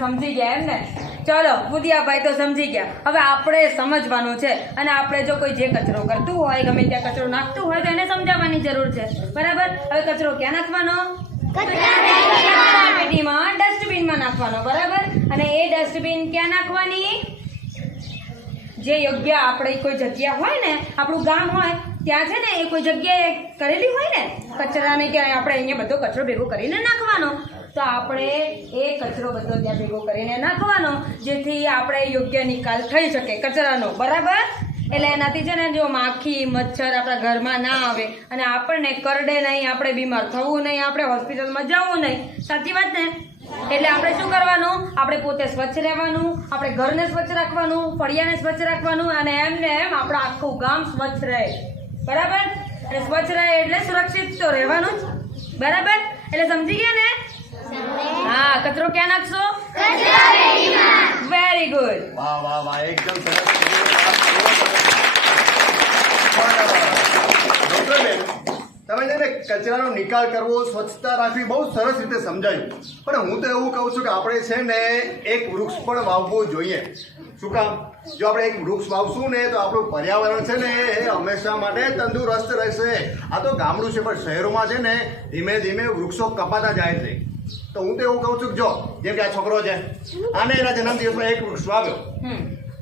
સમજી ગયા એમ ને ચલો ભૂતિયાભાઈ તો સમજી ગયા. હવે આપણે સમજવાનું છે. અને આપણે જો કોઈ જે કચરો કરતું હોય, ગમે ત્યાં કચરો નાખતું હોય, તો એને સમજાવવાની જરૂર છે. બરાબર? હવે કચરો ક્યાં નાખવાનો? પેટીમાં ડસ્ટબિનમાં નાખવાનો. બરાબર? અને એ ડસ્ટબિન ક્યાં નાખવાની? જે યોગ્ય આપણે કોઈ જગ્યા હોય ને, આપણું ગામ હોય ત્યાં છે ને એ કોઈ જગ્યાએ કરેલી હોય ને, કચરાને કે આપણે અહીંયા બધો કચરો ભેગો કરીને નાખવાનો, તો આપણે એ કચરો બધો ત્યાં ભેગો કરીને નાખવાનો, જેથી આપણે યોગ્ય નિકાલ થઈ શકે કચરાનો, બરાબર? એટલે એનાથી છે ને જો માખી, મચ્છર આપણા ઘરમાં ના આવે અને આપણને કરડે નહીં, આપણે બીમાર થવું નહીં, આપણે હોસ્પિટલમાં જવું નહીં. સાચી વાત ને? એટલે આપણે શું કરવાનું? આપણે પોતે સ્વચ્છ રહેવાનું, આપણે ઘરને સ્વચ્છ રાખવાનું, ફળિયાને સ્વચ્છ રાખવાનું અને એમને એમ આપણું આખું ગામ સ્વચ્છ રહે. બરાબર? અને સ્વચ્છ રહે એટલે સુરક્ષિત તો રહેવાનું જ. બરાબર? એટલે સમજી ગયા ને? હા, કચરો ક્યાં નાખશો? વેરી ગુડ વાહ વાહ વાહ, એકદમ તમે કચરાનો નિકાલ કરવો, સ્વચ્છતા રાખવી બહુ સરસ રીતે સમજાયું. પણ હું તો એવું કહું છું કે આપણે છે ને એક વૃક્ષ પણ વાવવું જોઈએ. શું કામ? જો આપણે એક વૃક્ષ વાવશું ને તો આપણું પર્યાવરણ છે ને એ હંમેશા માટે તંદુરસ્ત રહેશે. આ તો ગામડું છે પણ શહેરોમાં છે ને ધીમે ધીમે વૃક્ષો કપાતા જાય છે. તો હું તો એવું કહું છું કે જો જેમ કે આ છોકરો છે આને એના જન્મદિવસમાં એક વૃક્ષ વાવ્યો.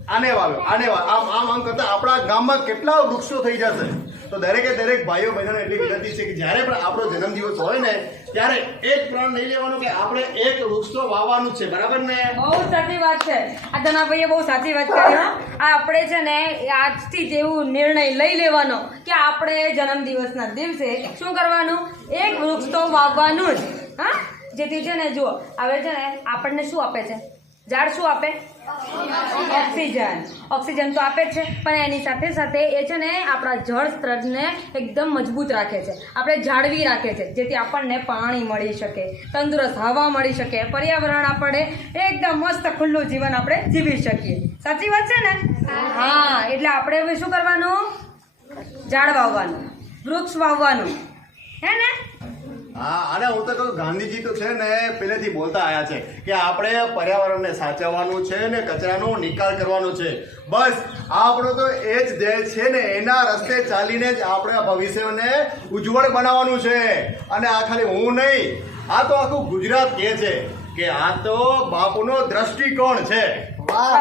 આને વાવ્યો આને આમ આમ કરતા આપણા ગામમાં કેટલા વૃક્ષો થઈ જશે? તો દરેકે દરેક ભાઈઓ બહેનોને એટલી વિનંતી છે કે જ્યારે પણ આપણો જન્મદિવસ હોય ને, ત્યારે એક પ્રણ નહીં લેવાનું કે આપણે એક વૃક્ષ તો વાવવાનું છે. બરાબર ને? બહુ સાચી વાત છે. આ ધનાભાઈએ બહુ સાચી વાત કરી આ આપણે છે ને, આજથી જ એવું નિર્ણય લઈ લેવાનો કે આપણે જન્મદિવસના દિવસે શું કરવાનું? એક વૃક્ષ તો વાવવાનું જ, હા. જેથી છે ને, જુઓ, હવે છે ને, આપણને શું આપે છે? ઝાડ શું આપે? ઓક્સિજન. ઓક્સિજન તો આપે જ છે, પણ એની સાથે સાથે એ છે ને આપણા જળ સ્તરને એકદમ મજબૂત રાખે છે. આપણે જાળવી રાખે છે, જેથી આપણને પાણી મળી શકે, તંદુરસ્ત હવા મળી શકે, પર્યાવરણ આપણે એકદમ મસ્ત ખુલ્લું જીવન આપણે જીવી શકીએ. સાચી વાત છે ને? હા, એટલે આપણે હવે શું કરવાનું? ઝાડ વાવવાનું, વૃક્ષ વાવવાનું. હે ને? હા અને હું તો કહું ગાંધીજી તો છે ને પહેલેથી બોલતા આવ્યા છે કે આપણે પર્યાવરણને સાચવવાનું છે ને કચરાનો નિકાલ કરવાનો છે. બસ આપણો તો એ જ ધ્યેય છે ને એના રસ્તે ચાલીને જ આપણે ભવિષ્યને ઉજ્જવળ બનાવવાનું છે. અને આ ખાલી હું નહીં આ તો આખું ગુજરાત કહે છે કે આ તો બાપુનો દ્રષ્ટિકોણ છે. વાહ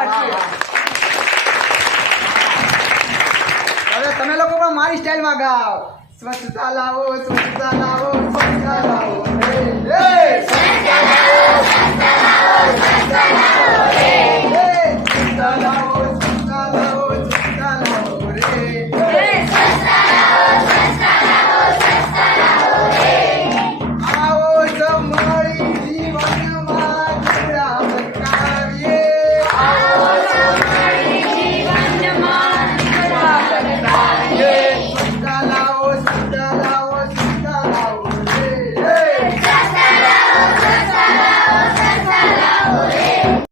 હવે તમે લોકો પણ મારી સ્ટાઇલમાં ગાઓ. સ્વચ્છતા લાવો સ્વચ્છતા લાવો સ્વચ્છતા લાવો હે, હે!